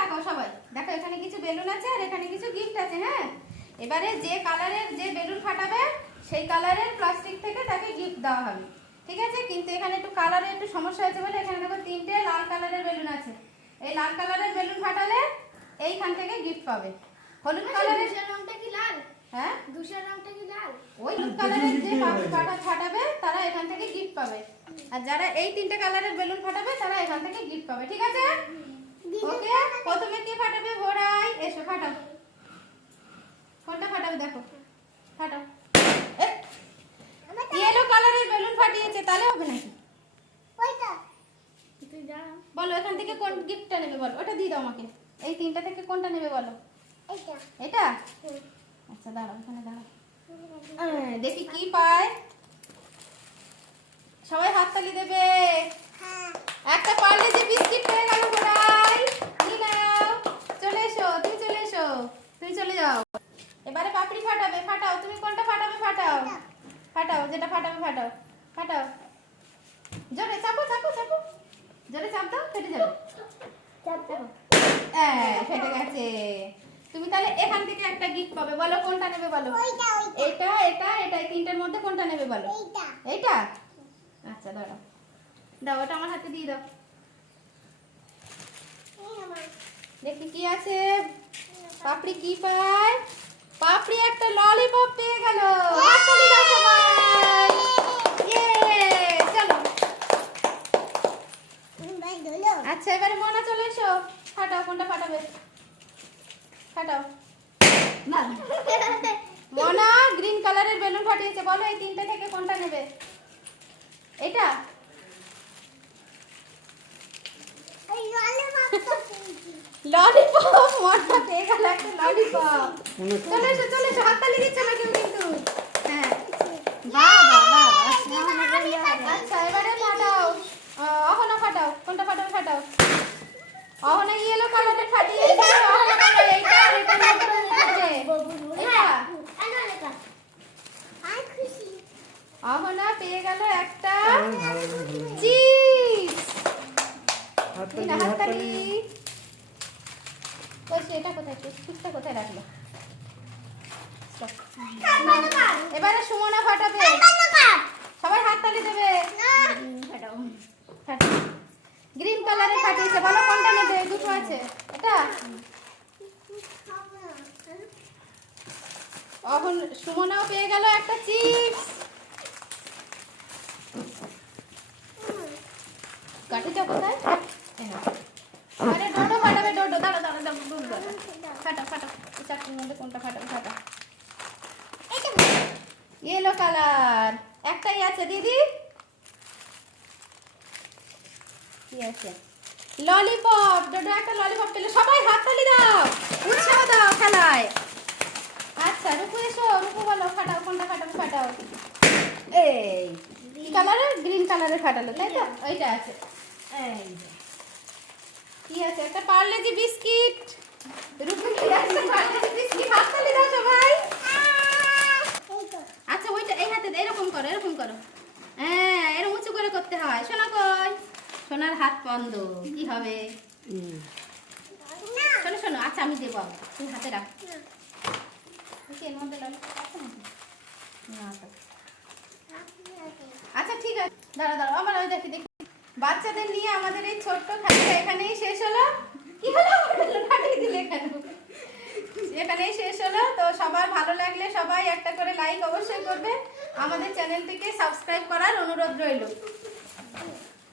তাকাও সবাই, দেখো এখানে কিছু বেলুন আছে আর এখানে কিছু গিফট আছে। হ্যাঁ, এবারে যে কালারের যে বেলুন ফাটাবে সেই কালারের প্লাস্টিক থেকে তাকে গিফট দেওয়া হবে, ঠিক আছে? কিন্তু এখানে একটু কালারের একটু সমস্যা হয়েছে বলে এখানে দেখো 3টে লাল কালারের বেলুন আছে। এই লাল কালারের বেলুন ফাটালে এইখান থেকে গিফট পাবে। হলুদ কালারের রংটা কি লাল? হ্যাঁ, ধূসর রংটা কি লাল? ওই হলুদ কালারের যে ফাটাবে তারা এখান থেকে গিফট পাবে, আর যারা এই 3টে কালারের বেলুন ফাটাবে তারা এখান থেকে গিফট পাবে, ঠিক আছে? ওকে, প্রথমে কে ফাটাবে? ভোরাই, এসো ফাটাও। কোনটা ফাটাবে দেখো, ফাটাও। ইয়েলো কালারের বেলুন ফাটিয়েছে, তাহলে হবে নাকি? ওইটা তুই যা বলো এখান থেকে কোন গিফটটা নেবে বলো, ওটা দিয়ে দাও আমাকে। এই 3টা থেকে কোনটা নেবে বলো? এইটা। এটা? আচ্ছা দাঁড়াও, এখানে দাঁড়াও, দেখি কি পায়। সবাই হাততালি দেবে। একটা পার্লেজি বিস্কিট পেয়ে গেল ভোরাই, নিয়ে নাও। চলে এসো, তুমি চলে এসো, তুমি চলে যাও। এবারে পাপড়ি ফাটাবে, ফাটাও। তুমি কোনটা ফাটাবে? ফাটাও, ফাটাও, যেটা ফাটাবে ফাটাও, ফাটাও। জোরে চাপো, চাপো, চাপো, জোরে চাপ দাও, ফেটে যাবে। ফেটে গেছে। তুমি তাহলে এখান থেকে একটা গিফট পাবে, বলো কোনটা নেবে বলো? এটা, এটা, এটা, এই 3টের মধ্যে কোনটা নেবে বলো? এইটা। আচ্ছা দাঁড়াও, দাও ওটা আমার হাতে দিয়ে দাও, দেখি কি আছে। পাপড়ি কি পায়? পাপড়ি একটা ললিপপ পেয়ে গেল। হাততালি দাও সবাই। ইয়ে, চলো। আচ্ছা এবারে মোনা চলে এসো, ফাটাও, কোনটা ফাটাবে? ফাটাও। মোনা গ্রিন কালারের বেলুন ফাটিয়েছে, বলো এই 3টে থেকে কোনটা নেবে? এটা? ললিপপ, মোনা পেয়ে গেল একটা ললিপপ। চলে এসো, চলে এসো, হাততালি দিচ্ছে না কেউ কিন্তু। হ্যাঁ, বাহ বাহ বাহ। আচ্ছা এবারে ফাটাও, অহনা ফাটাও, কোনটা ফাটাবে? ফাটাও। অহনা ইয়েলো কালারের ফাটিয়েছে। অহনা ফাটাও, এইটা আর এটা নিয়ে এটা। অহনা পেয়ে গেল একটা চিপস। হাততালি। ওই সেটা কোথায়? চিপসটা কোথায় রাখলো? এবারে সুমনা ফাটাবে, সবাই হাততালি দেবে। ফাটাও, ফাটাও। গ্রিন কালারের ফাটিয়েছে, বলো কোনটা নেবে? দুটো আছে, এটা। এখন সুমনাও পেয়ে গেল একটা চিপস। কাঠিটা কোথায়? আরে ডোডো ফাটাবে, ডোডো। দাঁড়া দাঁড়া দাঁড়া, দুধ দাও। ফাটাও, ফাটাও। এই 4টের মধ্যে কোনটা ফাটাবে? ফাটাও। ইয়েলো কালার একটাই আছে দিদি। কি আছে? ললিপপ। ডোডো একটা ললিপপ পেলে, সবাই হাততালি দাও, উৎসাহ দাও খেলায়। আচ্ছা রূপু এসো, রূপু বলো ফাটাও, কোনটা ফাটাবে? ফাটাও। এই কি কালারের? গ্রিন কালারের ফাটালো, তাই তো? ওইটা আছে। এই কি আছে? একটা পার্লেজি বিস্কিট। রূপু কি আছে? পার্লেজি বিস্কিট। হাততালি দাও সবাই। আচ্ছা ওইটা এই হাতে এরকম করো, এরকম করো। হ্যাঁ, এরকম উঁচু করে করতে হয়। সোনা কই? সোনার হাত বন্ধ, কি হবে? শোনো শোনো, আচ্ছা আমি দেবো, তুমি হাতে রাখো। এর মধ্যে আচ্ছা ঠিক আছে, দাঁড়া দাঁড়া, আমার ওই দেখি দেখি। বাচ্চাদের নিয়ে আমাদের এই ছোট্ট খেলাটা এখানেই শেষ হলো। কি হলো? ফাটিয়ে দিলে কেন? এখানেই শেষ হলো। তো সবার ভালো লাগলে সবাই একটা করে লাইক অবশ্যই করবে। আমাদের চ্যানেলটিকে সাবস্ক্রাইব করার অনুরোধ রইল।